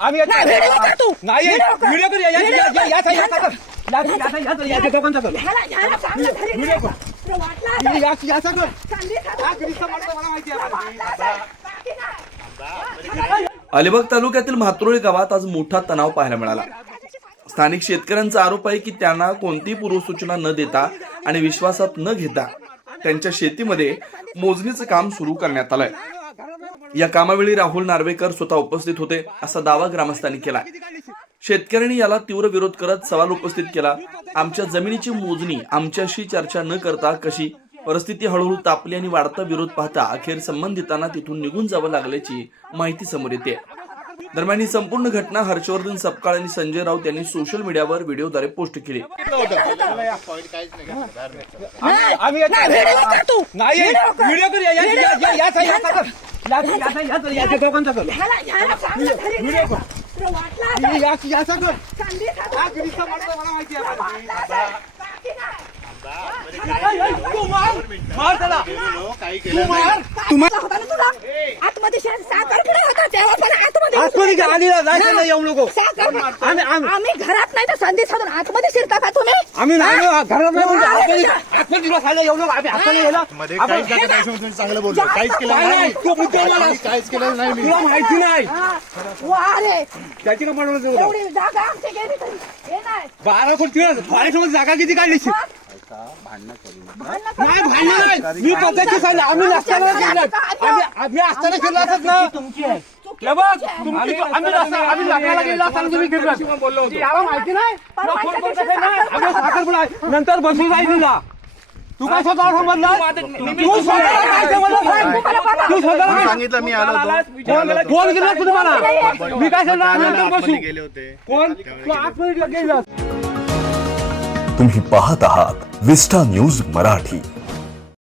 आम्ही नाही व्हिडिओ कर अलिबाग तालुक्यातील म्हात्रोळी गावात आज मोठा तणाव पाहायला मिळाला। स्थानिक शेतकऱ्यांचा आरोप आहे की त्यांना कोणतीही पूर्वसूचना न देता आणि विश्वासात न घेता त्यांच्या शेतीमध्ये मोजणीचं काम सुरू करण्यात आलंय। या कामावेळी राहुल नार्वेकर स्वतः उपस्थित होते असा दावा ग्रामस्थांनी केला। शेतकऱ्यांनी याला तीव्र विरोध करत सवाल उपस्थित केला। आमच्या जमिनीची मोजणी आमच्याशी चर्चा न करता कशी? परिस्थिती हळूहळू तापली आणि वाढता विरोध पाहता अखेर संबंधितांना तिथून निघून जावं लागल्याची माहिती समोर येते। दरम्यान ही संपूर्ण घटना हर्षवर्धन सपकाळ आणि संजय राऊत यांनी सोशल मीडियावर व्हिडिओद्वारे पोस्ट केली। आम्ही नाही व्हिडिओ आम्ही घरात नाही तर संधी साधून आतमध्ये शिरता का तुम्ही? आम्ही नाही घरात नाही चांगलं बोललो, काहीच केलं नाही तुला माहिती नाही त्याची का एवढी जागा आमची गेली तरी हे नाही 12 कोटी जागा किती काढली? मी पद्धती सांगितलं आम्ही नसताना आम्ही असताना फिरला असत ना तुमची आम्ही लग्नाला गेलो असताना तुम्ही फिरला बोललो होतो याला माहिती नाही नंतर बसून जायचं ना तू काय स्वतः समजला तू स्वतः सांगितलं मी आलो फोन केला तुम्हाला मी काय सांगणार नंतर बसू गेले होते कोण तू आतमध्ये गेला तुम्ही पाहत आहात विस्टा न्यूज मराठी।